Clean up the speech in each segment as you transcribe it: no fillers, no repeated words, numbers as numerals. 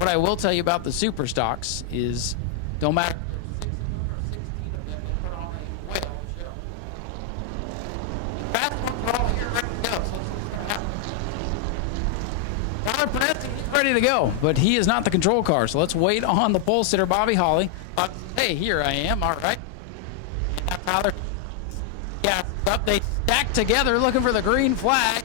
What I will tell you about the super stocks is, don't matter. Ready to go, but he is not the control car, so let's wait on the pole sitter, Bobby Holly. Hey, here I am, all right. And Tyler, yeah, up, they stack together looking for the green flag.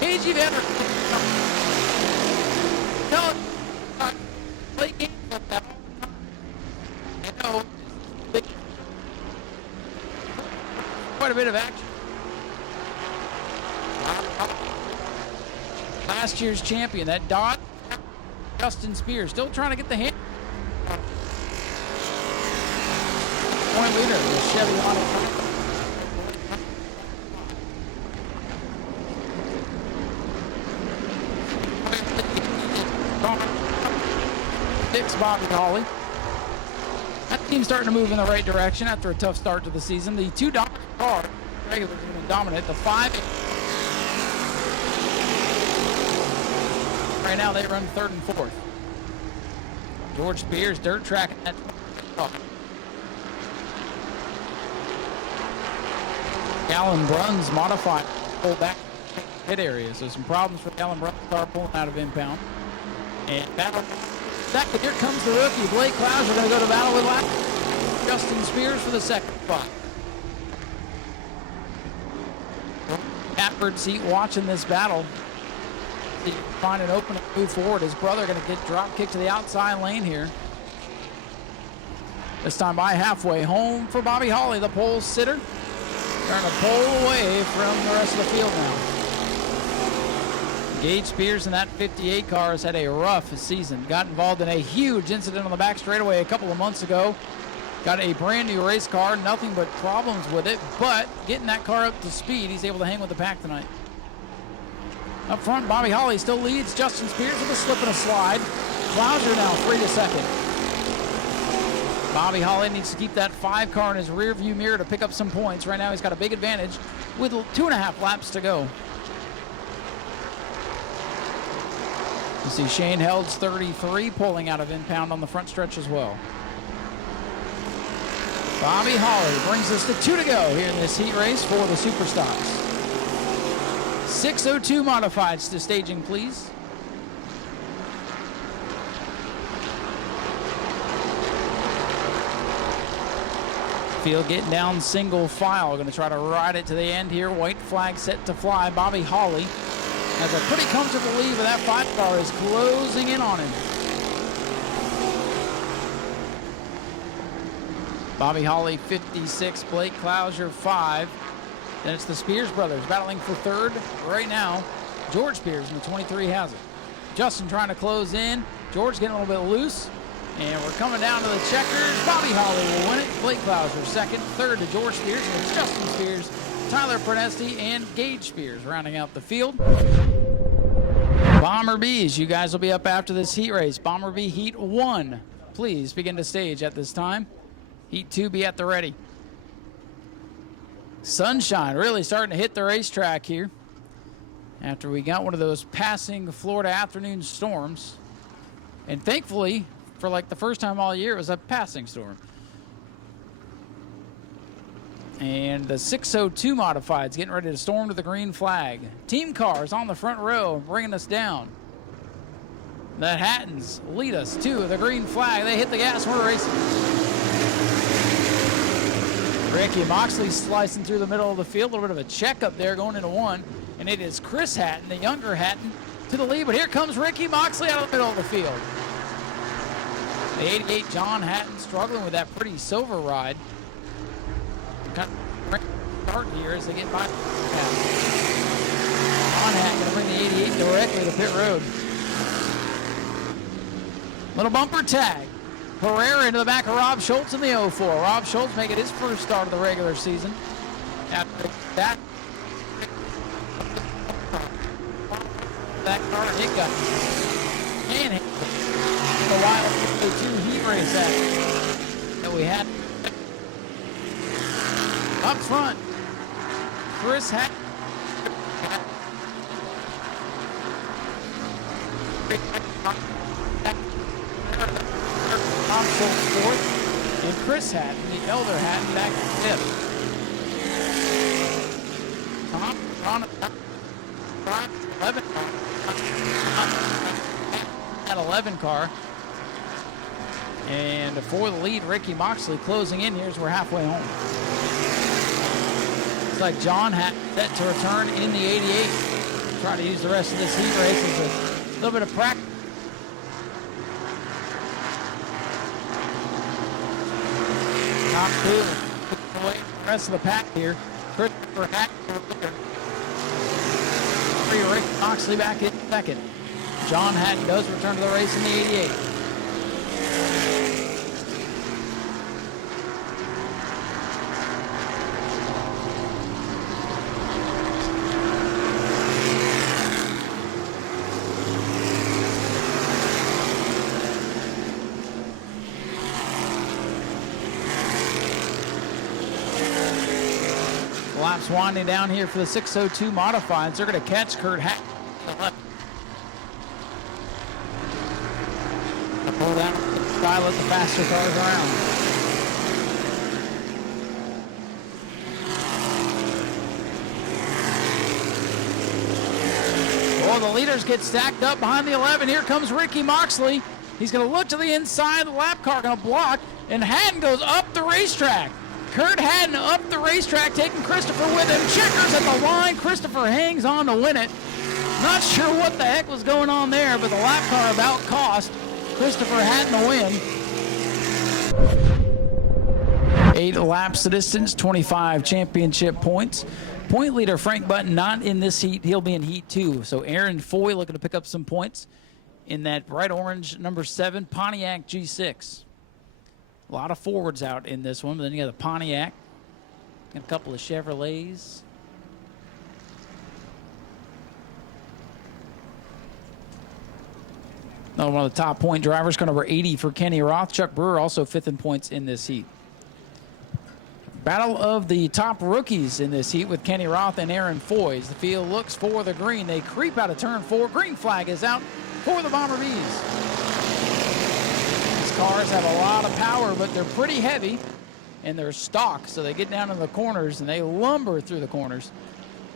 And you've ever play games like that. I know quite a bit of action. Last year's champion, that Dodge, Justin Spears, still trying to get the hand. Point leader, the Chevy on it. Six, Bobby Holly. That team's starting to move in the right direction after a tough start to the season. The two dominant cars, regular and dominant, the 5. Right now they run 3rd and 4th. George Spears dirt tracking that. Alan Bruns modified pull back pit area, so some problems for Alan Bruns car pulling out of impound. And battle. Second, here comes the rookie Blake Clouds. We're going to go to battle with Justin Spears for the second spot. Catbird seat watching this battle. Find an opening, move forward. His brother going to get drop kick to the outside lane here. This time by halfway home for Bobby Holly, the pole sitter. Trying to pull away from the rest of the field now. Gage Spears in that 58 car has had a rough season. Got involved in a huge incident on the back straightaway a couple of months ago. Got a brand new race car, nothing but problems with it, but getting that car up to speed, he's able to hang with the pack tonight. Up front, Bobby Holly still leads. Justin Spears with a slip and a slide. Clouser now free to second. Bobby Holly needs to keep that 5 car in his rear view mirror to pick up some points. Right now he's got a big advantage with 2.5 laps to go. You see Shane Held's 33 pulling out of impound on the front stretch as well. Bobby Holly brings us to 2 to go here in this heat race for the Super Stocks. 602 modifieds to staging, please. Field getting down single file. Going to try to ride it to the end here. White flag set to fly. Bobby Holly has a pretty comfortable lead, but that 5 car is closing in on him. Bobby Holly 56, Blake Clouser 5. Then it's the Spears brothers battling for 3rd right now. George Spears in the 23 has it. Justin trying to close in. George getting a little bit loose. And we're coming down to the checkers. Bobby Holly will win it. Blake Clouser 2nd. 3rd to George Spears. And it's Justin Spears, Tyler Pronesti, and Gage Spears rounding out the field. Bomber B's, you guys will be up after this heat race. Bomber B Heat 1. Please begin to stage at this time. Heat 2 be at the ready. Sunshine really starting to hit the racetrack here after we got one of those passing Florida afternoon storms. And thankfully, for like the first time all year, it was a passing storm. And the 602 modifieds getting ready to storm to the green flag. Team cars on the front row bringing us down. The Hattons lead us to the green flag. They hit the gas, we're racing. Ricky Moxley slicing through the middle of the field. A little bit of a check up there going into 1. And it is Chris Hatton, the younger Hatton, to the lead. But here comes Ricky Moxley out of the middle of the field. The 88 John Hatton struggling with that pretty silver ride. Kind of start here as they get by. John Hatton going to bring the 88 directly to pit road. Little bumper tag. Herrera into the back of Rob Schultz in the 04. Rob Schultz making his first start of the regular season. After that car hit gun. And the wild 2 heat race action that we had. Up front, Chris Hatton. Tom Schultz fourth, and Chris Hatton, the elder Hatton, back in fifth. Tom on 11 car. At 11 car. And for the lead, Ricky Moxley closing in. Here's we're halfway home. Looks like John Hatton set to return in the 88. Try to use the rest of this heat race as a little bit of practice. Top two, away the rest of the pack here. Christopher Hatton, Rick Moxley back in second. John Hatton does return to the race in the 88. Laps winding down here for the 602 modifieds. They're going to catch Kurt Hatton. Pull down the sky, let the faster cars around. Oh, the leaders get stacked up behind the 11. Here comes Ricky Moxley. He's going to look to the inside. The lap car going to block, and Hatton goes up the racetrack. Kurt Hatton up the racetrack, taking Christopher with him. Checkers at the line. Christopher hangs on to win it. Not sure what the heck was going on there, but the lap car about cost Christopher Hatton the win. 8 laps the distance, 25 championship points. Point leader Frank Button not in this heat. He'll be in heat 2. So Aaron Foy looking to pick up some points in that bright orange number 7 Pontiac G6. A lot of forwards out in this one, but then you got the Pontiac and a couple of Chevrolets. One of the top point drivers, car number 80 for Kenny Roth. Chuck Brewer also 5th in points in this heat. Battle of the top rookies in this heat with Kenny Roth and Aaron Foy. The field looks for the green. They creep out of turn 4. Green flag is out for the Bomber Bees. These cars have a lot of power, but they're pretty heavy, and they're stock, so they get down in the corners, and they lumber through the corners.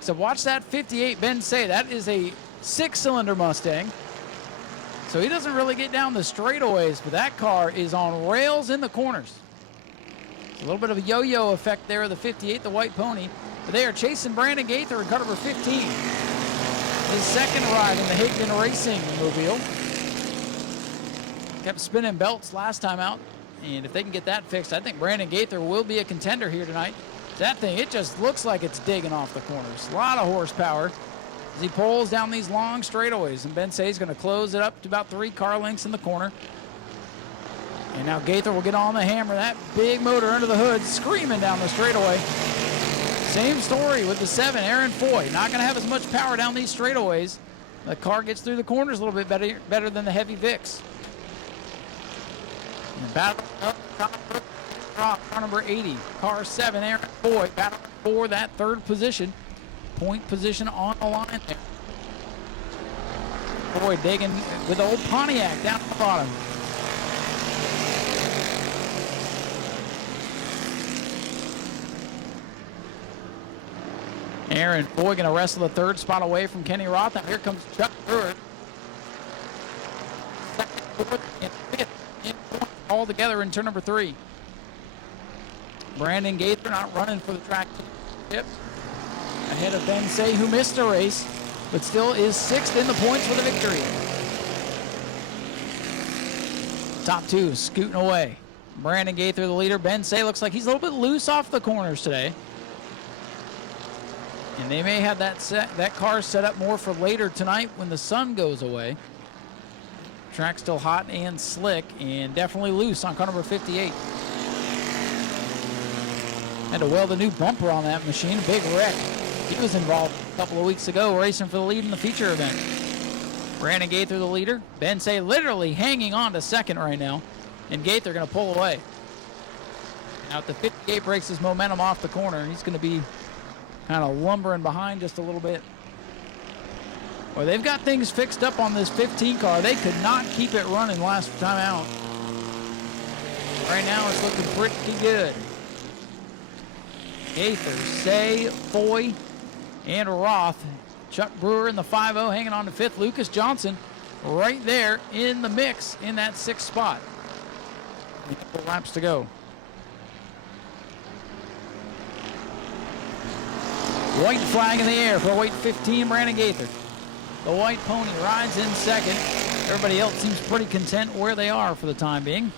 So watch that 58 Ben Say. That is a 6-cylinder Mustang. So he doesn't really get down the straightaways, but that car is on rails in the corners. It's a little bit of a yo-yo effect there of the 58, the white pony. But they are chasing Brandon Gaither in car number 15. His second ride in the Higdon Racing mobile. Kept spinning belts last time out. And if they can get that fixed, I think Brandon Gaither will be a contender here tonight. That thing, it just looks like it's digging off the corners. A lot of horsepower as he pulls down these long straightaways. And Ben Say's going to close it up to about 3 car lengths in the corner. And now Gaither will get on the hammer. That big motor under the hood screaming down the straightaway. Same story with the 7, Aaron Foy. Not going to have as much power down these straightaways. The car gets through the corners a little bit better than the heavy Vicks. And battle up top, car number 80. Car 7, Aaron Foy. Battle for that 3rd position. Point position on the line there. Foy digging with the old Pontiac down at the bottom. Aaron Foy going to wrestle the 3rd spot away from Kenny Roth. Now here comes Chuck Brewer. 2nd, 4th, and 5th in point all together in turn number 3. Brandon Gaither not running for the track championship. Ahead of Ben Say, who missed a race, but still is 6th in the points with a victory. Top 2 scooting away. Brandon Gaither the leader. Ben Say looks like he's a little bit loose off the corners today. And they may have that car set up more for later tonight when the sun goes away. Track's still hot and slick and definitely loose on car number 58. Had to weld a new bumper on that machine, a big wreck. He was involved a couple of weeks ago racing for the lead in the feature event. Brandon Gaither the leader. Ben Say literally hanging on to 2nd right now. And Gaither going to pull away. Now at the 58 breaks his momentum off the corner. He's going to be kind of lumbering behind just a little bit. Well, they've got things fixed up on this 15 car. They could not keep it running last time out. Right now, it's looking pretty good. Gaither, Say, Foy, and Roth. Chuck Brewer in the 5-0 hanging on to 5th. Lucas Johnson right there in the mix in that 6th spot. A couple laps to go. White flag in the air for white 15, Brandon Gaither. The white pony rides in 2nd. Everybody else seems pretty content where they are for the time being.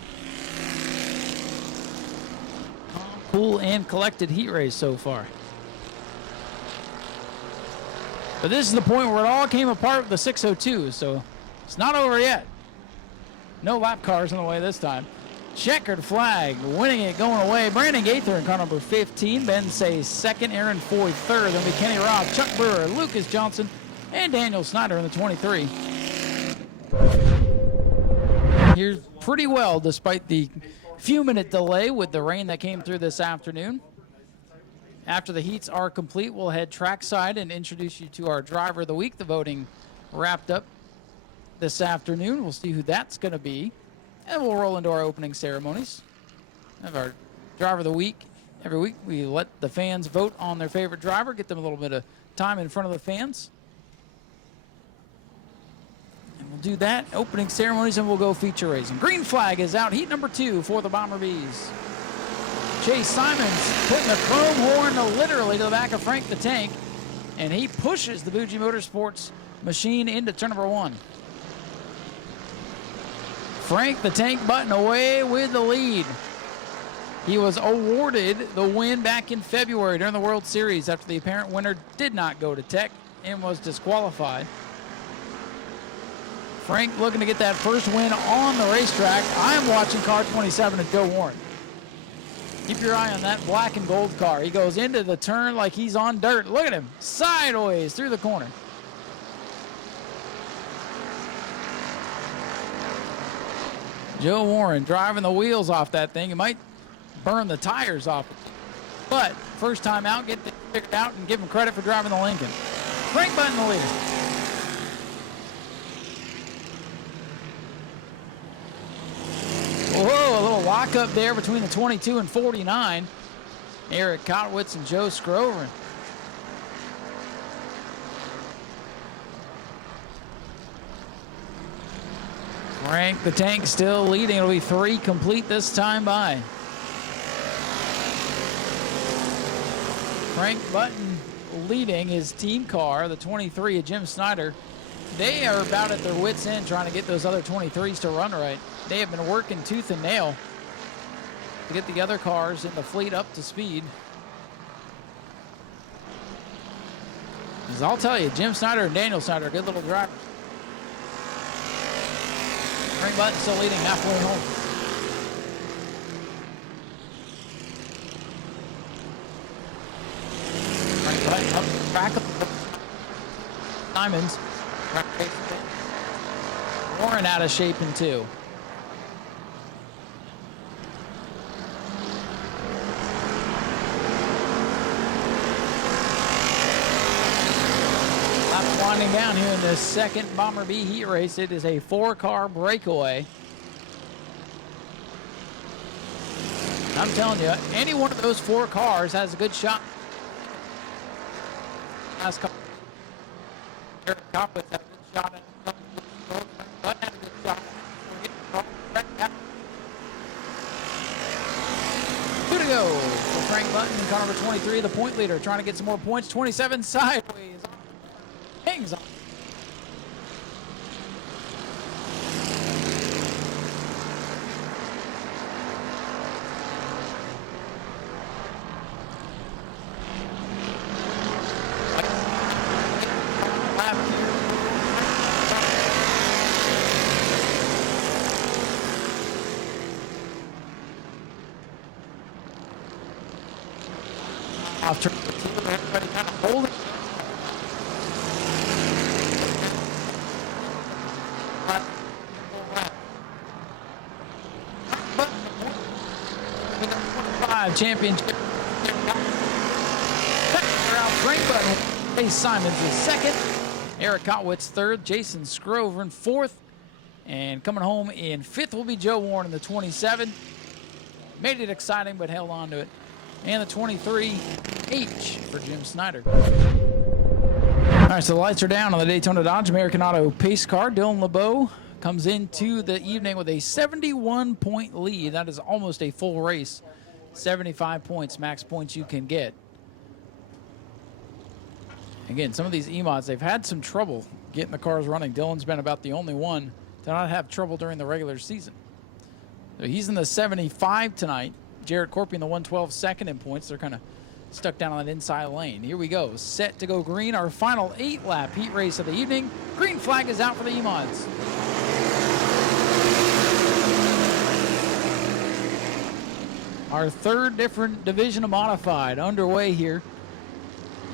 Cool and collected heat race so far. But this is the point where it all came apart with the 602, so it's not over yet. No lap cars in the way this time. Checkered flag, winning it, going away. Brandon Gaither in car number 15. Ben Say's 2nd, Aaron Foy 3rd. Then be Kenny Roth, Chuck Brewer, Lucas Johnson, and Daniel Snyder in the 23. Here pretty well despite the few-minute delay with the rain that came through this afternoon. After the heats are complete, we'll head trackside and introduce you to our driver of the week. The voting wrapped up this afternoon. We'll see who that's going to be. And we'll roll into our opening ceremonies. We have our driver of the week. Every week we let the fans vote on their favorite driver, get them a little bit of time in front of the fans. And we'll do that, opening ceremonies, and we'll go feature racing. Green flag is out, heat number 2 for the Bomber Bees. Chase Simons putting the chrome horn literally to the back of Frank the Tank, and he pushes the Bougie Motorsports machine into turn number 1. Frank the Tank Button away with the lead. He was awarded the win back in February during the World Series after the apparent winner did not go to Tech and was disqualified. Frank looking to get that first win on the racetrack. I'm watching car 27 at Joe Warren. Keep your eye on that black and gold car. He goes into the turn like he's on dirt. Look at him, sideways through the corner. Joe Warren driving the wheels off that thing. He might burn the tires off it. But first time out, get it figured out and give him credit for driving the Lincoln. Frank Button the leader. Whoa, a little lockup there between the 22 and 49. Eric Kotwitz and Joe Scrover. Frank the Tank still leading. It'll be 3 complete this time by. Frank Button leading his team car, the 23 of Jim Snyder. They are about at their wits' end trying to get those other 23s to run right. They have been working tooth and nail to get the other cars in the fleet up to speed. As I'll tell you, Jim Snyder and Daniel Snyder are good little drivers. Frank Button still leading halfway home. Frank Button up the track of Simons. Warren out of shape in 2. Winding down here in the second Bomber B heat race. It is a 4-car breakaway. I'm telling you, any one of those 4 cars has a good shot. Last car, Eric Coppett had a good shot at Button had a good shot. Two to go for Frank Button, car number 23, the point leader, trying to get some more points. 27 sideways. Hangs on. Off turn, everybody kind of holding. Championship. Frank Button. Chase Simons is 2nd, Eric Kotwitz third, Jason Scrover in fourth, and coming home in fifth will be Joe Warren in the 27. Made it exciting, but held on to it. And the 23H for Jim Snyder. All right, so the lights are down on the Daytona Dodge American Auto pace car. Dylan LeBeau comes into the evening with a 71-point lead. That is almost a full race. 75 points, max points you can get. Again, some of these E-mods, they've had some trouble getting the cars running. Dylan's been about the only one to not have trouble during the regular season. So he's in the 75 tonight. Jared Corpy in the 112 second in points. They're kind of stuck down on that inside lane. Here we go. Set to go green. Our final 8-lap heat race of the evening. Green flag is out for the E-mods. Our third different division of modified underway here.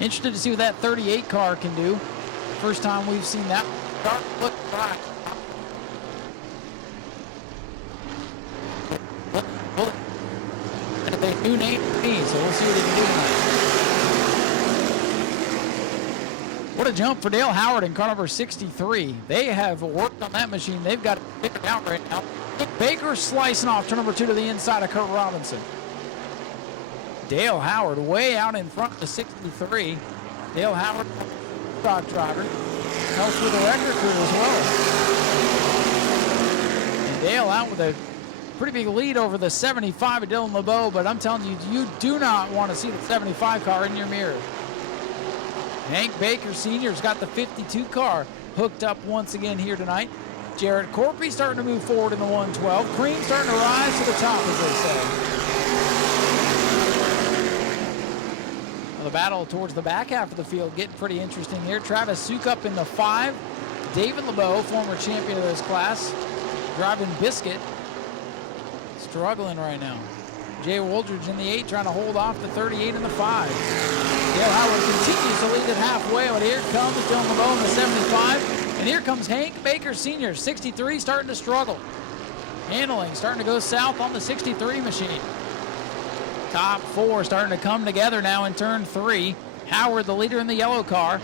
Interested to see what that 38 car can do. First time we've seen that car look right. They new name to me, so we'll see what he can do tonight. What a jump for Dale Howard in car number 63. They have worked on that machine. They've got it figured out right now. Baker slicing off turn number 2 to the inside of Kurt Robinson. Dale Howard way out in front of the 63. Dale Howard, stock driver, helps with the record crew as well. And Dale out with a pretty big lead over the 75 of Dylan LeBeau, but I'm telling you, you do not want to see the 75 car in your mirror. Hank Baker Sr.'s got the 52 car hooked up once again here tonight. Jared Corpy starting to move forward in the 112. Cream starting to rise to the top, as they say. Well, the battle towards the back half of the field getting pretty interesting here. Travis Sukup in the 5. David LeBeau, former champion of this class, driving Biscuit. Struggling right now. Jay Woldridge in the 8 trying to hold off the 38 in the 5. Dale Howard continues to lead it halfway, but here comes Dylan LeBeau in the 75. And here comes Hank Baker Sr., 63, starting to struggle. Handling starting to go south on the 63 machine. Top 4 starting to come together now in turn 3. Howard, the leader in the yellow car.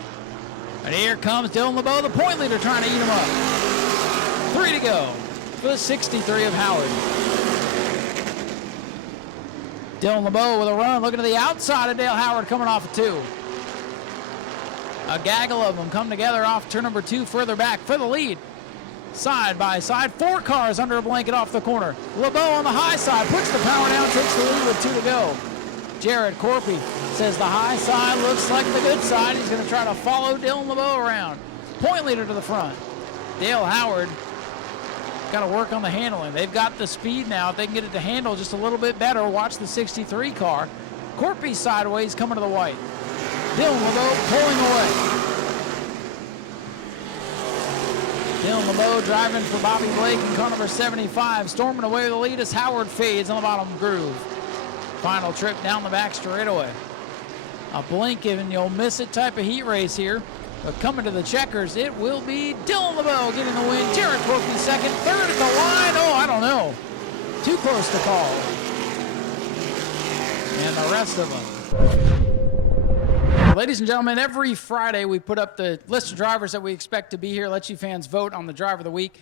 And here comes Dylan LeBeau, the point leader, trying to eat him up. 3 to go for the 63 of Howard. Dylan LeBeau with a run, looking to the outside of Dale Howard, coming off of 2. A gaggle of them come together off turn number 2, further back for the lead. Side by side, 4 cars under a blanket off the corner. LeBeau on the high side, puts the power down, takes the lead with 2 to go. Jared Corpy says the high side looks like the good side. He's going to try to follow Dylan LeBeau around. Point leader to the front. Dale Howard got to work on the handling. They've got the speed now. If they can get it to handle just a little bit better, watch the 63 car. Corpy sideways coming to the white. Dylan LeBeau pulling away. Dylan LeBeau driving for Bobby Blake in car number 75. Storming away with the lead as Howard fades on the bottom groove. Final trip down the back straightaway. A blink and you'll miss it type of heat race here. But coming to the checkers, it will be Dylan LeBeau getting the win. Jared Corpy second, third at the line. Oh, I don't know. Too close to call. And the rest of them. Ladies and gentlemen, every Friday we put up the list of drivers that we expect to be here. Let you fans vote on the driver of the week.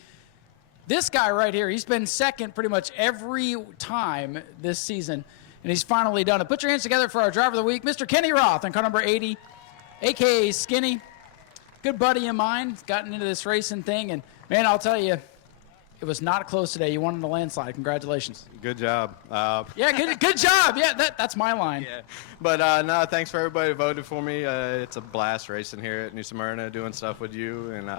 This guy right here, he's been second pretty much every time this season, and he's finally done it. Put your hands together for our driver of the week, Mr. Kenny Roth on car number 80, a.k.a. Skinny. Good buddy of mine. He's gotten into this racing thing, and, man, I'll tell you, it was not close today. You won in the landslide. Congratulations. Good job. Yeah, good job. Yeah, that's my line. Yeah. But, no, thanks for everybody who voted for me. It's a blast racing here at New Smyrna, doing stuff with you and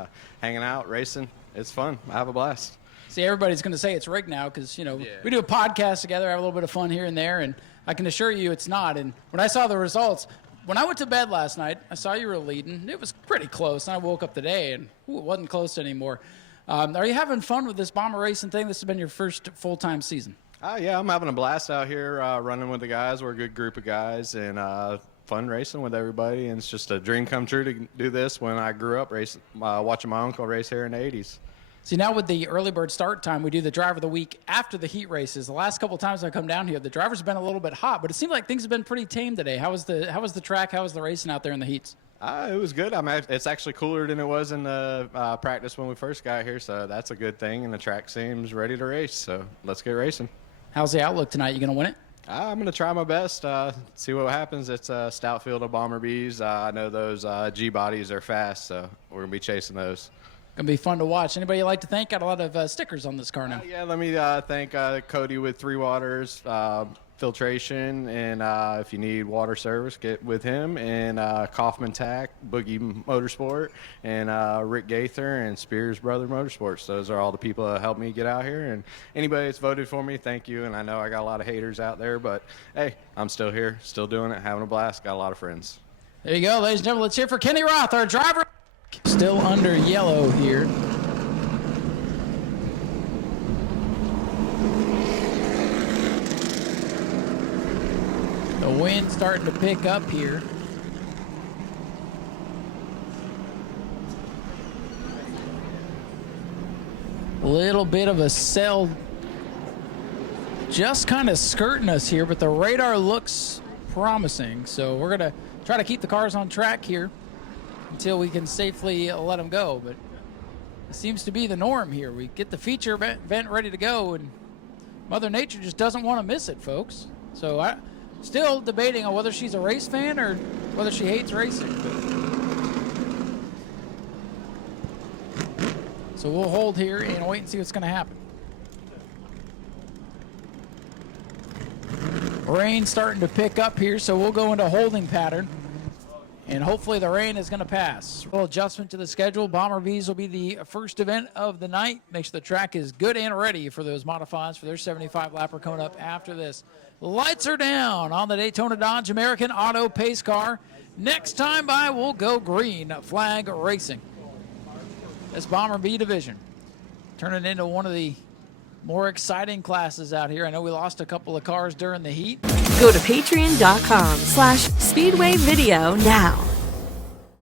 hanging out, racing. It's fun. I have a blast. See, everybody's going to say it's rigged now because, you know, we do a podcast together, have a little bit of fun here and there, and I can assure you it's not. And when I saw the results, when I went to bed last night, I saw you were leading. It was pretty close. And I woke up today, and it wasn't close anymore. Are you having fun with this bomber racing thing? This has been your first full-time season. Yeah, I'm having a blast out here running with the guys. We're a good group of guys and fun racing with everybody. And it's just a dream come true to do this when I grew up racing, watching my uncle race here in the 80s. See, now with the early bird start time, we do the driver of the week after the heat races. The last couple of times I come down here, the drivers have been a little bit hot, but it seemed like things have been pretty tame today. How was the track? How was the racing out there in the heats? It was good. It's actually cooler than it was in the practice when we first got here, so that's a good thing. And the track seems ready to race, so let's get racing. How's the outlook tonight? You going to win it? I'm going to try my best, see what happens. It's a stout field of Bomber Bs. I know those G bodies are fast, so we're going to be chasing those. Going to be fun to watch. Anybody you'd like to thank? Got a lot of stickers on this car now. Yeah, let me thank Cody with Three Waters Filtration, and if you need water service, get with him, and Kaufman Tack, Boogie Motorsport, and Rick Gaither and Spears Brother Motorsports. Those are all the people that helped me get out here, and anybody that's voted for me, thank you. And I know I got a lot of haters out there, but hey, I'm still here, still doing it, having a blast, got a lot of friends. There you go, ladies and gentlemen. Let's hear for Kenny Roth, our driver. Still under yellow here. The wind starting to pick up here. A little bit of a cell just kind of skirting us here, but the radar looks promising. So we're going to try to keep the cars on track here until we can safely let them go. But it seems to be the norm here. We get the feature event ready to go, and Mother Nature just doesn't want to miss it, folks. So I'm still debating on whether she's a race fan or whether she hates racing. So we'll hold here and wait and see what's going to happen. Rain starting to pick up here, so we'll go into holding pattern. And hopefully the rain is going to pass. A little adjustment to the schedule. Bomber V's will be the first event of the night. Make sure the track is good and ready for those modifieds for their 75-lapper coming up after this. Lights are down on the Daytona Dodge American Auto Pace Car. Next time by, we'll go green flag racing. This Bomber B division turning into one of the more exciting classes out here. I know we lost a couple of cars during the heat. Go to patreon.com/Speedway Video now.